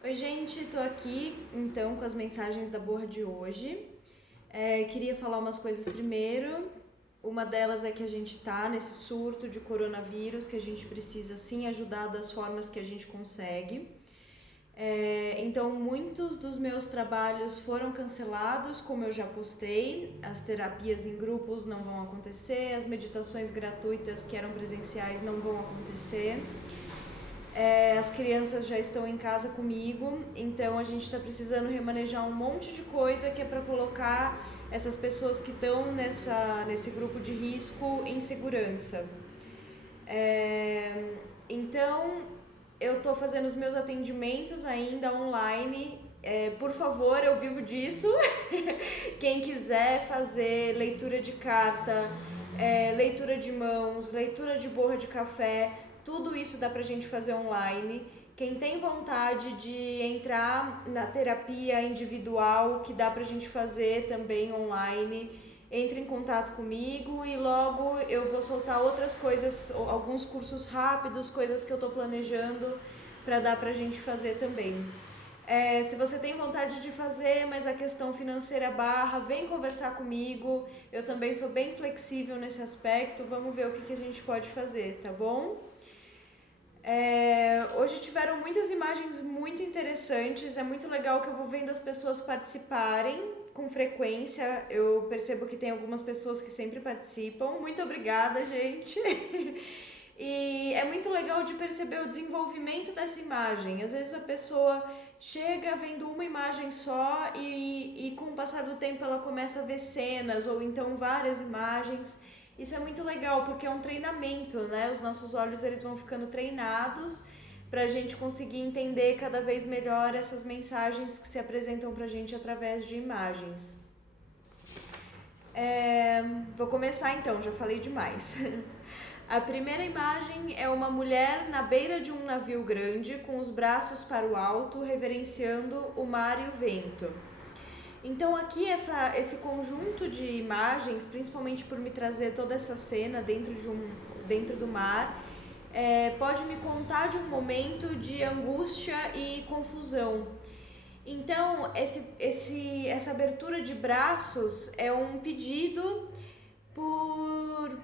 Oi, gente, tô aqui então com as mensagens da Borra de hoje. Queria falar umas coisas primeiro. Uma delas é que a gente tá nesse surto de coronavírus, que a gente precisa sim ajudar das formas que a gente consegue. Então, muitos dos meus trabalhos foram cancelados, como eu já postei. As terapias em grupos não vão acontecer, as meditações gratuitas que eram presenciais não vão acontecer. As crianças já estão em casa comigo, então a gente está precisando remanejar um monte de coisa que é para colocar essas pessoas que estão nesse grupo de risco em segurança. Então eu estou fazendo os meus atendimentos ainda online. Por favor, eu vivo disso. Quem quiser fazer leitura de carta, leitura de mãos, leitura de borra de café, tudo isso dá pra gente fazer online. Quem tem vontade de entrar na terapia individual, que dá pra gente fazer também online, entre em contato comigo e logo eu vou soltar outras coisas, alguns cursos rápidos, coisas que eu tô planejando pra dar pra gente fazer também. Se você tem vontade de fazer, mas a questão financeira barra, vem conversar comigo. Eu também sou bem flexível nesse aspecto. Vamos ver o que a gente pode fazer, tá bom? Hoje tiveram muitas imagens muito interessantes. É muito legal que eu vou vendo as pessoas participarem com frequência. Eu percebo que tem algumas pessoas que sempre participam. Muito obrigada, gente. E é muito legal de perceber o desenvolvimento dessa imagem. Às vezes a pessoa chega vendo uma imagem só e com o passar do tempo ela começa a ver cenas ou então várias imagens. Isso é muito legal porque é um treinamento, né? Os nossos olhos eles vão ficando treinados para a gente conseguir entender cada vez melhor essas mensagens que se apresentam para a gente através de imagens. Vou começar então, já falei demais. A primeira imagem é uma mulher na beira de um navio grande, com os braços para o alto, reverenciando o mar e o vento. Então aqui esse conjunto de imagens, principalmente por me trazer toda essa cena dentro do mar, pode me contar de um momento de angústia e confusão. Então essa abertura de braços é um pedido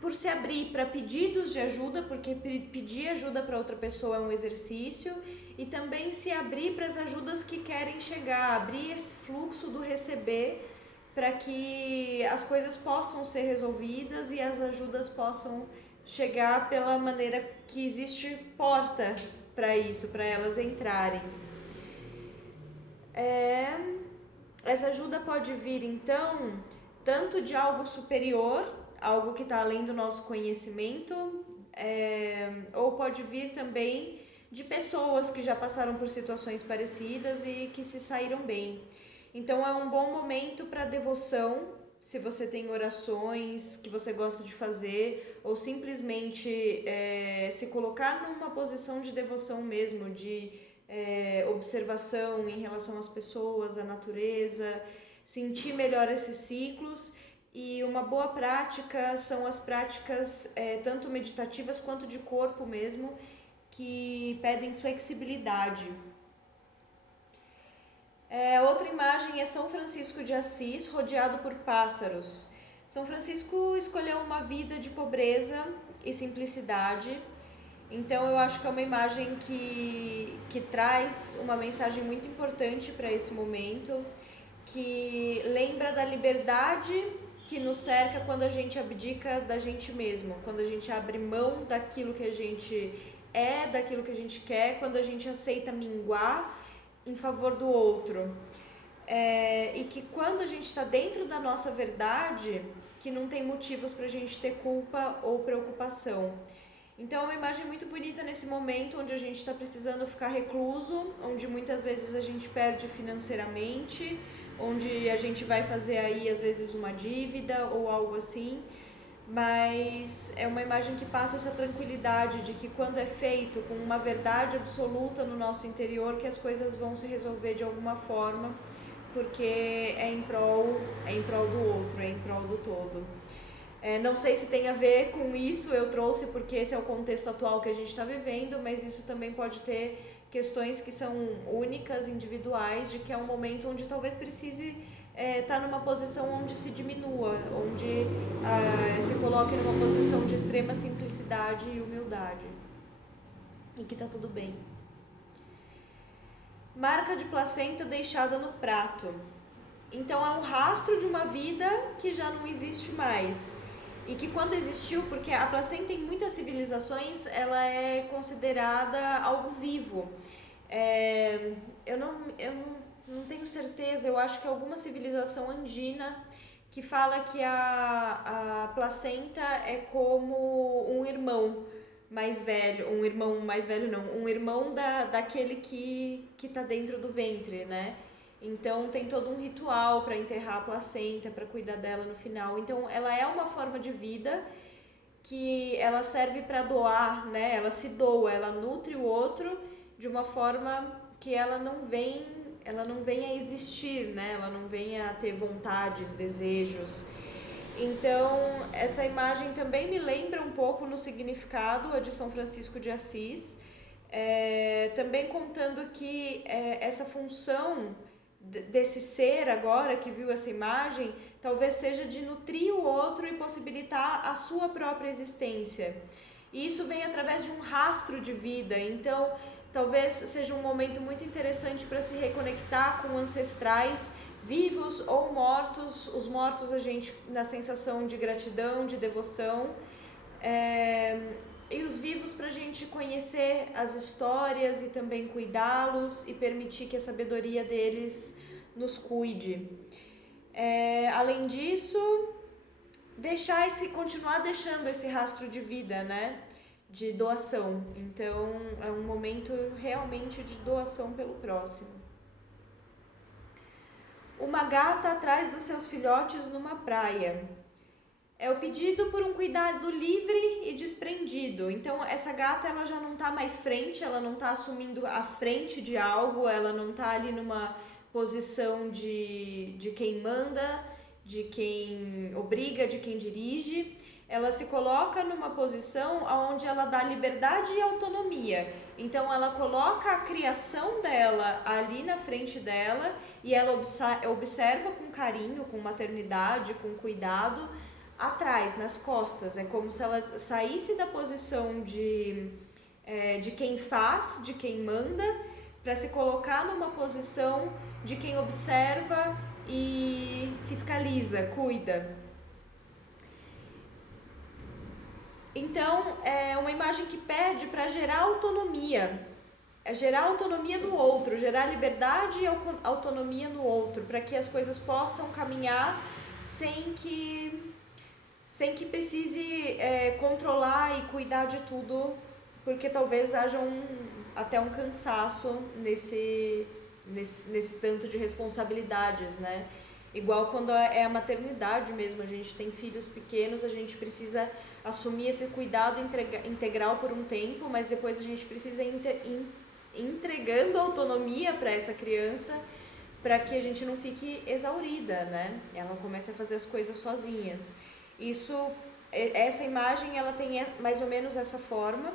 por se abrir para pedidos de ajuda, porque pedir ajuda para outra pessoa é um exercício, e também se abrir para as ajudas que querem chegar, abrir esse fluxo do receber para que as coisas possam ser resolvidas e as ajudas possam chegar pela maneira que existe porta para isso, para elas entrarem. Essa ajuda pode vir então tanto de algo superior, algo que está além do nosso conhecimento, ou pode vir também de pessoas que já passaram por situações parecidas e que se saíram bem. Então é um bom momento para devoção, se você tem orações que você gosta de fazer, ou simplesmente se colocar numa posição de devoção mesmo, de observação em relação às pessoas, à natureza, sentir melhor esses ciclos. E uma boa prática são as práticas tanto meditativas quanto de corpo mesmo, que pedem flexibilidade. Outra imagem é São Francisco de Assis rodeado por pássaros. São Francisco escolheu uma vida de pobreza e simplicidade, então eu acho que é uma imagem que traz uma mensagem muito importante para esse momento, que lembra da liberdade que nos cerca quando a gente abdica da gente mesmo, quando a gente abre mão daquilo que a gente daquilo que a gente quer, quando a gente aceita minguar em favor do outro. E que quando a gente está dentro da nossa verdade, que não tem motivos para a gente ter culpa ou preocupação. Então é uma imagem muito bonita nesse momento onde a gente está precisando ficar recluso, onde muitas vezes a gente perde financeiramente, onde a gente vai fazer aí às vezes uma dívida ou algo assim, mas é uma imagem que passa essa tranquilidade de que quando é feito com uma verdade absoluta no nosso interior, que as coisas vão se resolver de alguma forma, porque é em prol do outro, é em prol do todo. Não sei se tem a ver com isso, eu trouxe porque esse é o contexto atual que a gente está vivendo, mas isso também pode ter questões que são únicas, individuais, de que é um momento onde talvez precise estar numa posição onde se diminua, onde se coloque numa posição de extrema simplicidade e humildade. E que tá tudo bem. Marca de placenta deixada no prato. Então é um rastro de uma vida que já não existe mais. E que quando existiu, porque a placenta em muitas civilizações, ela é considerada algo vivo. Eu não tenho certeza, eu acho que é alguma civilização andina que fala que a placenta é como um irmão mais velho, um irmão daquele que tá dentro do ventre, né? Então tem todo um ritual para enterrar a placenta, para cuidar dela no final. Então ela é uma forma de vida que ela serve para doar, né? Ela se doa, ela nutre o outro de uma forma que ela não vem a existir, né? Ela não vem a ter vontades, desejos. Então essa imagem também me lembra um pouco no significado a de São Francisco de Assis, também contando que essa função desse ser agora que viu essa imagem, talvez seja de nutrir o outro e possibilitar a sua própria existência. E isso vem através de um rastro de vida, então talvez seja um momento muito interessante para se reconectar com ancestrais vivos ou mortos. Os mortos a gente na sensação de gratidão, de devoção, e os vivos para a gente conhecer as histórias e também cuidá-los e permitir que a sabedoria deles nos cuide. Além disso, continuar deixando esse rastro de vida, né? De doação. Então é um momento realmente de doação pelo próximo. Uma gata atrás dos seus filhotes numa praia. É o pedido por um cuidado livre e desprendido. Então essa gata ela já não está mais frente, ela não está assumindo a frente de algo, ela não está ali numa posição de quem manda, de quem obriga, de quem dirige. Ela se coloca numa posição onde ela dá liberdade e autonomia. Então ela coloca a criação dela ali na frente dela e ela observa com carinho, com maternidade, com cuidado, atrás, nas costas. É como se ela saísse da posição de quem faz, de quem manda, para se colocar numa posição de quem observa e fiscaliza, cuida. Então, é uma imagem que pede para gerar autonomia. Gerar autonomia no outro, gerar liberdade e autonomia no outro, para que as coisas possam caminhar sem que precise controlar e cuidar de tudo, porque talvez haja até um cansaço nesse tanto de responsabilidades, né? Igual quando é a maternidade mesmo, a gente tem filhos pequenos, a gente precisa assumir esse cuidado integral por um tempo, mas depois a gente precisa ir entregando autonomia para essa criança, para que a gente não fique exaurida, né? Ela comece a fazer as coisas sozinhas. Essa imagem ela tem mais ou menos essa forma,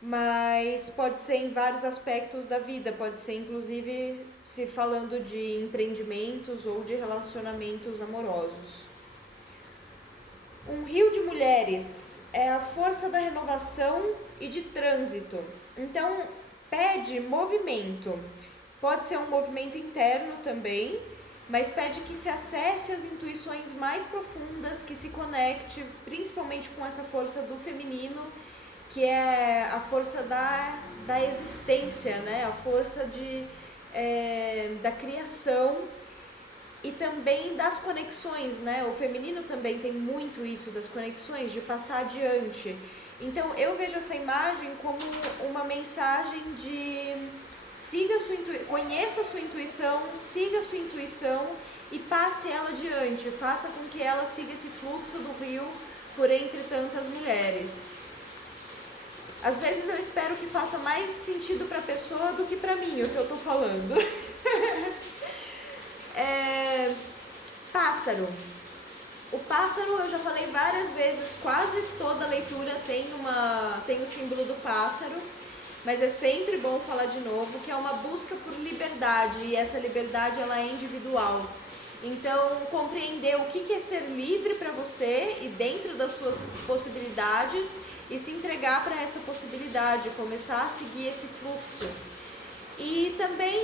mas pode ser em vários aspectos da vida, pode ser inclusive se falando de empreendimentos ou de relacionamentos amorosos. Um rio de mulheres é a força da renovação e de trânsito, então pede movimento, pode ser um movimento interno também, mas pede que se acesse as intuições mais profundas, que se conecte principalmente com essa força do feminino, que é a força da existência, né? A força da criação e também das conexões, né? O feminino também tem muito isso, das conexões, de passar adiante. Então eu vejo essa imagem como uma mensagem de conheça a sua intuição, siga a sua intuição e passe ela adiante, faça com que ela siga esse fluxo do rio por entre tantas mulheres. Às vezes eu espero que faça mais sentido para a pessoa do que para mim o que eu estou falando. Pássaro. O pássaro, eu já falei várias vezes, quase toda leitura tem o símbolo do pássaro. mas é sempre bom falar de novo, que é uma busca por liberdade, e essa liberdade ela é individual. Então, compreender o que é ser livre para você e dentro das suas possibilidades e se entregar para essa possibilidade, começar a seguir esse fluxo. E também,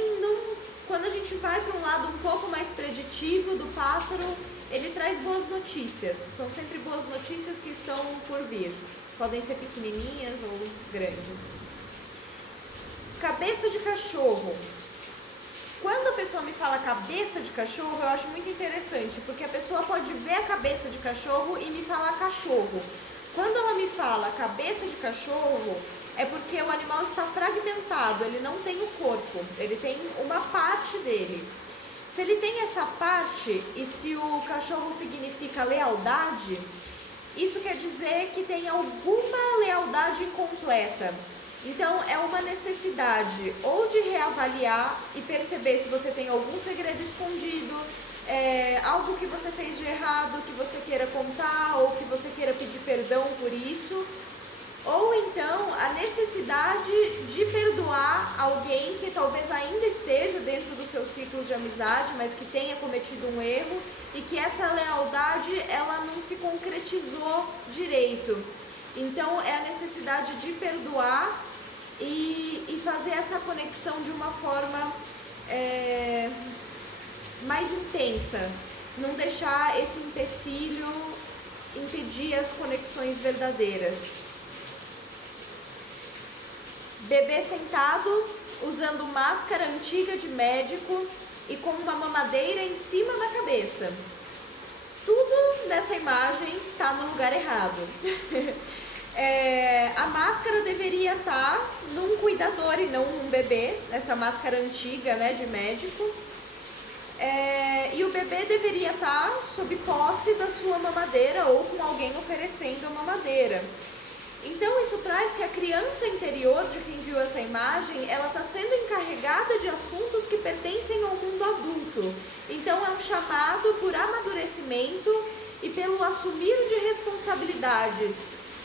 quando a gente vai para um lado um pouco mais preditivo do pássaro, ele traz boas notícias. São sempre boas notícias que estão por vir. Podem ser pequenininhas ou grandes. Cabeça de cachorro. Quando a pessoa me fala cabeça de cachorro, eu acho muito interessante, porque a pessoa pode ver a cabeça de cachorro e me falar cachorro. Quando ela me fala cabeça de cachorro, é porque o animal está fragmentado, ele não tem o corpo, ele tem uma parte dele. Se ele tem essa parte, e se o cachorro significa lealdade, isso quer dizer que tem alguma lealdade incompleta. Então, é uma necessidade ou de reavaliar e perceber se você tem algum segredo escondido, algo que você fez de errado, que você queira contar ou que você queira pedir perdão por isso. Ou então, a necessidade de perdoar alguém que talvez ainda esteja dentro dos seus ciclos de amizade, mas que tenha cometido um erro e que essa lealdade ela não se concretizou direito. Então, é a necessidade de perdoar e fazer essa conexão de uma forma mais intensa, não deixar esse empecilho impedir as conexões verdadeiras. Bebê sentado, usando máscara antiga de médico e com uma mamadeira em cima da cabeça. Tudo nessa imagem está no lugar errado. A máscara deveria estar num cuidador e não num bebê, essa máscara antiga, né, de médico. E o bebê deveria estar sob posse da sua mamadeira ou com alguém oferecendo a mamadeira. Então isso traz que a criança interior de quem viu essa imagem, ela está sendo encarregada de assuntos que pertencem ao mundo adulto. Então é um chamado por amadurecimento e pelo assumir de responsabilidades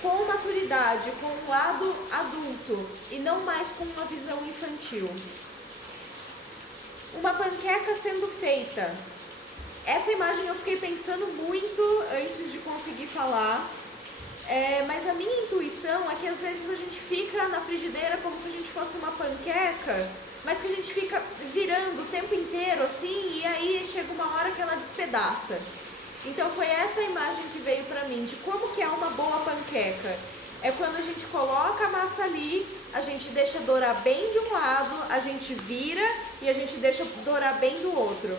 com maturidade, com um lado adulto e não mais com uma visão infantil. Uma panqueca sendo feita. Essa imagem eu fiquei pensando muito antes de conseguir falar. Mas a minha intuição é que às vezes a gente fica na frigideira como se a gente fosse uma panqueca, mas que a gente fica virando o tempo inteiro assim, e aí chega uma hora que ela despedaça. Então foi essa imagem que veio pra mim, de como que é uma boa panqueca. É quando a gente coloca a massa ali, a gente deixa dourar bem de um lado, a gente vira e a gente deixa dourar bem do outro.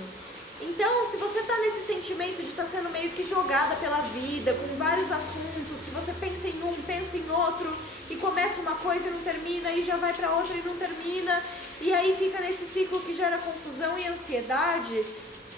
Então, se você está nesse sentimento de estar sendo meio que jogada pela vida, com vários assuntos, que você pensa em um, pensa em outro, e começa uma coisa e não termina, e já vai para outra e não termina, e aí fica nesse ciclo que gera confusão e ansiedade,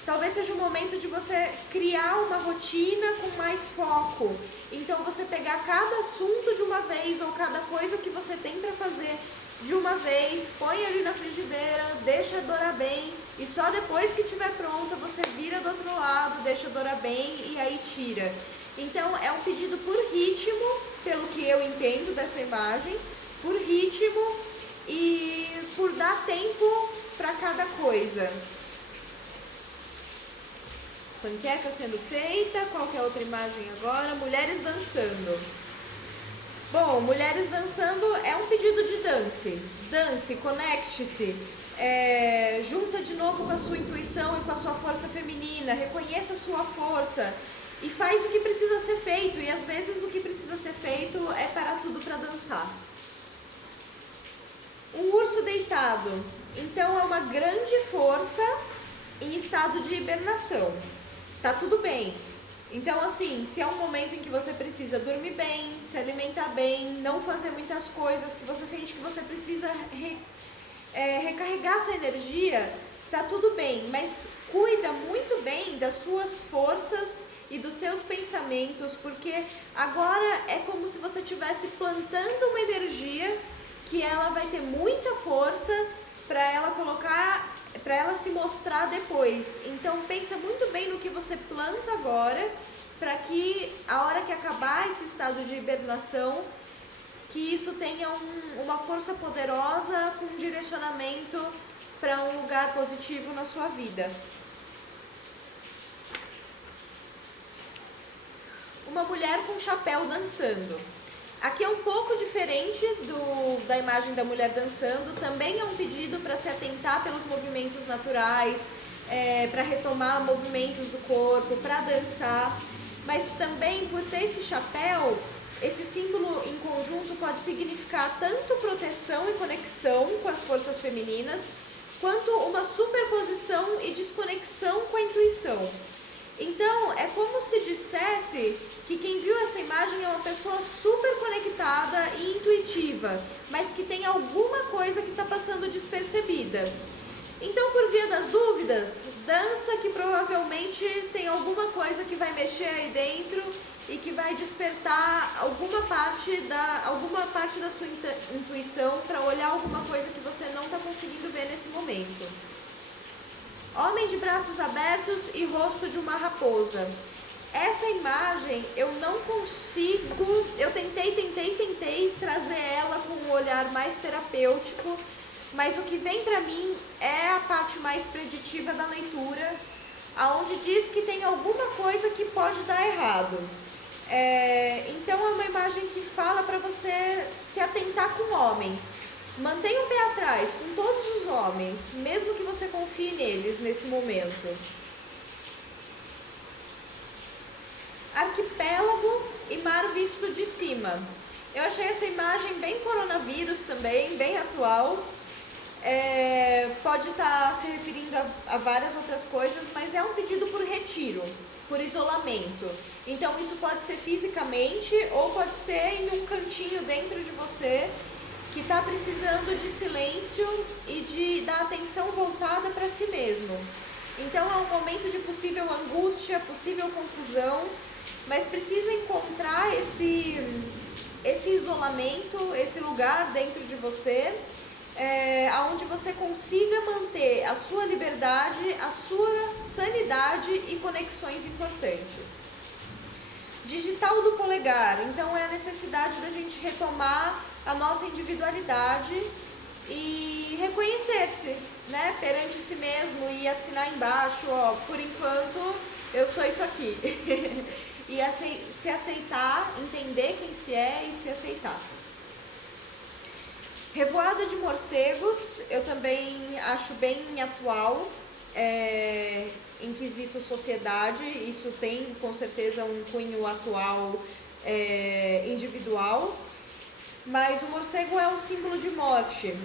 talvez seja o momento de você criar uma rotina com mais foco. Então, você pegar cada assunto de uma vez, ou cada coisa que você tem para fazer de uma vez, põe ali na frigideira, deixa dourar bem, e só depois que estiver pronta você vira do outro lado, deixa dourar bem e aí tira. Então é um pedido por ritmo, pelo que eu entendo dessa imagem, por ritmo e por dar tempo para cada coisa. Panqueca sendo feita, qualquer outra imagem agora, mulheres dançando. Bom, mulheres dançando é um pedido de dance. Dance, conecte-se, junta de novo com a sua intuição e com a sua força feminina, reconheça a sua força e faz o que precisa ser feito. E às vezes o que precisa ser feito é parar tudo para dançar. Um urso deitado. Então é uma grande força em estado de hibernação. Tá tudo bem. Então, assim, se é um momento em que você precisa dormir bem, se alimentar bem, não fazer muitas coisas, que você sente que você precisa recarregar sua energia, tá tudo bem, mas cuida muito bem das suas forças e dos seus pensamentos, porque agora é como se você estivesse plantando uma energia que ela vai ter muita força para ela colocar, para ela se mostrar depois. Então pensa muito bem no que você planta agora, para que a hora que acabar esse estado de hibernação, que isso tenha uma força poderosa com um direcionamento para um lugar positivo na sua vida. Uma mulher com chapéu dançando. Aqui é um pouco diferente da imagem da mulher dançando, também é um pedido para se atentar pelos movimentos naturais, para retomar movimentos do corpo, para dançar, mas também por ter esse chapéu, esse símbolo em conjunto pode significar tanto proteção e conexão com as forças femininas, quanto uma superposição e desconexão com a intuição. Então, é como se dissesse que quem viu essa imagem é uma pessoa super conectada e intuitiva, mas que tem alguma coisa que está passando despercebida. Então, por via das dúvidas, dança que provavelmente tem alguma coisa que vai mexer aí dentro e que vai despertar alguma parte da sua intuição para olhar alguma coisa que você não está conseguindo ver nesse momento. Homem de braços abertos e rosto de uma raposa. Essa imagem eu não consigo, eu tentei trazer ela com um olhar mais terapêutico, mas o que vem para mim é a parte mais preditiva da leitura, aonde diz que tem alguma coisa que pode dar errado. Então é uma imagem que fala para você se atentar com homens. Mantenha o pé atrás com todos os homens, mesmo que você confie neles nesse momento. Arquipélago e mar visto de cima. Eu achei essa imagem bem coronavírus também, bem atual. Pode estar se referindo a várias outras coisas, mas é um pedido por retiro, por isolamento. Então isso pode ser fisicamente ou pode ser em um cantinho dentro de você que está precisando de silêncio e da atenção voltada para si mesmo. Então é um momento de possível angústia, possível confusão, mas precisa encontrar esse isolamento, esse lugar dentro de você, onde você consiga manter a sua liberdade, a sua sanidade e conexões importantes. Digital do polegar, então é a necessidade da gente retomar a nossa individualidade e reconhecer-se, né, perante si mesmo e assinar embaixo, ó, por enquanto eu sou isso aqui. E se aceitar, entender quem se é e se aceitar. Revoada de morcegos, eu também acho bem atual, em quesito sociedade, isso tem com certeza um cunho atual, individual, mas o morcego é um símbolo de morte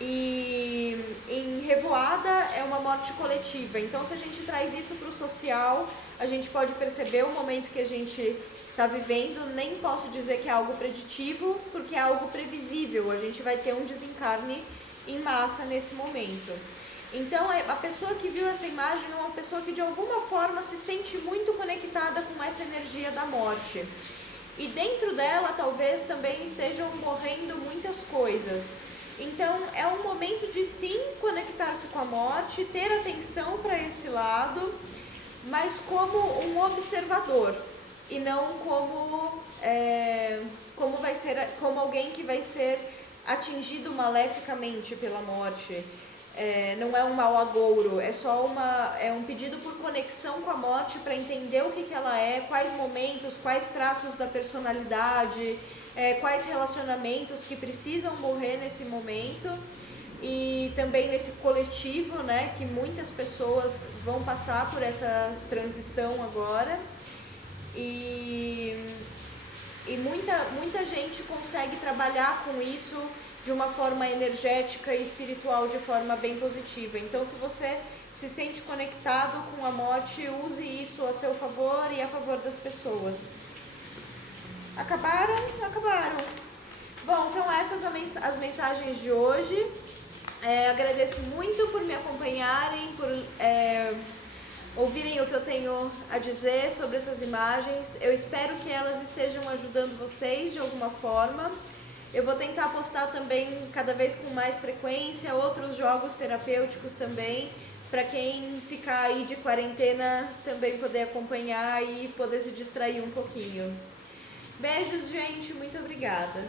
e em revoada é uma morte coletiva, então se a gente traz isso para o social, a gente pode perceber o momento que a gente está vivendo. Nem posso dizer que é algo preditivo, porque é algo previsível, a gente vai ter um desencarne em massa nesse momento. Então a pessoa que viu essa imagem é uma pessoa que de alguma forma se sente muito conectada com essa energia da morte. E dentro dela talvez também estejam morrendo muitas coisas. Então é um momento de sim conectar-se com a morte, ter atenção para esse lado, mas como um observador e não como alguém que vai ser atingido maleficamente pela morte. Não é um mau agouro, é um pedido por conexão com a morte para entender o que ela é, quais momentos, quais traços da personalidade, quais relacionamentos que precisam morrer nesse momento e também nesse coletivo, né, que muitas pessoas vão passar por essa transição agora e muita gente consegue trabalhar com isso de uma forma energética e espiritual, de forma bem positiva. Então, se você se sente conectado com a morte, use isso a seu favor e a favor das pessoas. Acabaram? Acabaram. Bom, são essas as mensagens de hoje. Agradeço muito por me acompanharem, por ouvirem o que eu tenho a dizer sobre essas imagens. Eu espero que elas estejam ajudando vocês de alguma forma. Eu vou tentar postar também cada vez com mais frequência outros jogos terapêuticos também, para quem ficar aí de quarentena também poder acompanhar e poder se distrair um pouquinho. Beijos, gente, muito obrigada.